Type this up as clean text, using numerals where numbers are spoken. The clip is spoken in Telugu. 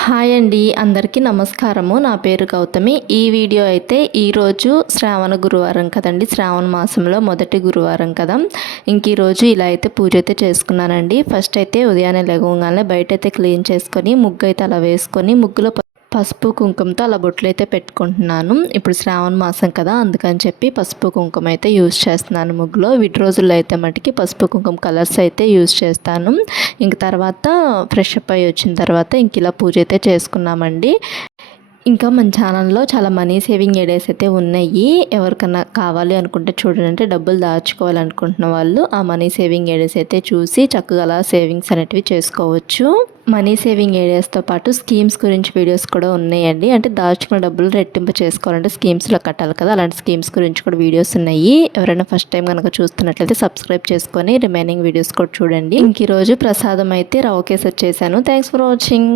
హాయ్ అండి, అందరికీ నమస్కారము. నా పేరు గౌతమి. ఈ వీడియో అయితే ఈరోజు శ్రావణ గురువారం కదండి, శ్రావణ మాసంలో మొదటి గురువారం కదా. ఇంక ఈరోజు ఇలా అయితే పూజ అయితే చేసుకున్నానండి. ఫస్ట్ అయితే ఉదయాన్నే లెగవగానే బయట అయితే క్లీన్ చేసుకొని ముగ్గు అయితే అలా వేసుకొని ముగ్గులో పసుపు కుంకుమతో అలా బొట్లు అయితే పెట్టుకుంటున్నాను. ఇప్పుడు శ్రావణ మాసం కదా, అందుకని చెప్పి పసుపు కుంకుమ అయితే యూజ్ చేస్తున్నాను ముగ్గులో. వీటి రోజుల్లో అయితే మటుకి పసుపు కుంకుమ కలర్స్ అయితే యూజ్ చేస్తాను. ఇంక తర్వాత ఫ్రెష్ అప్ అయ్యి వచ్చిన తర్వాత ఇంక ఇలా పూజ అయితే చేసుకున్నామండి. ఇంకా మన ఛానల్లో చాలా మనీ సేవింగ్ ఐడియాస్ అయితే ఉన్నాయి. ఎవరికన్నా కావాలి అనుకుంటే చూడండి, అంటే డబ్బులు దాచుకోవాలనుకుంటున్న వాళ్ళు ఆ మనీ సేవింగ్ ఐడియాస్ అయితే చూసి చక్కగా అలా సేవింగ్స్ అనేటివి చేసుకోవచ్చు. మనీ సేవింగ్ ఏరియాస్తో పాటు స్కీమ్స్ గురించి వీడియోస్ కూడా ఉన్నాయండి. అంటే దాచుకున్న డబ్బులు రెట్టింపు చేసుకోవాలంటే స్కీమ్స్లో కట్టాలి కదా, అలాంటి స్కీమ్స్ గురించి కూడా వీడియోస్ ఉన్నాయి. ఎవరైనా ఫస్ట్ టైం కనుక చూస్తున్నట్లయితే సబ్స్క్రైబ్ చేసుకొని రిమైనింగ్ వీడియోస్ కూడా చూడండి. ఇంక ఈరోజు ప్రసాదం అయితే రవ కేసరి చేశాను. Thanks for watching.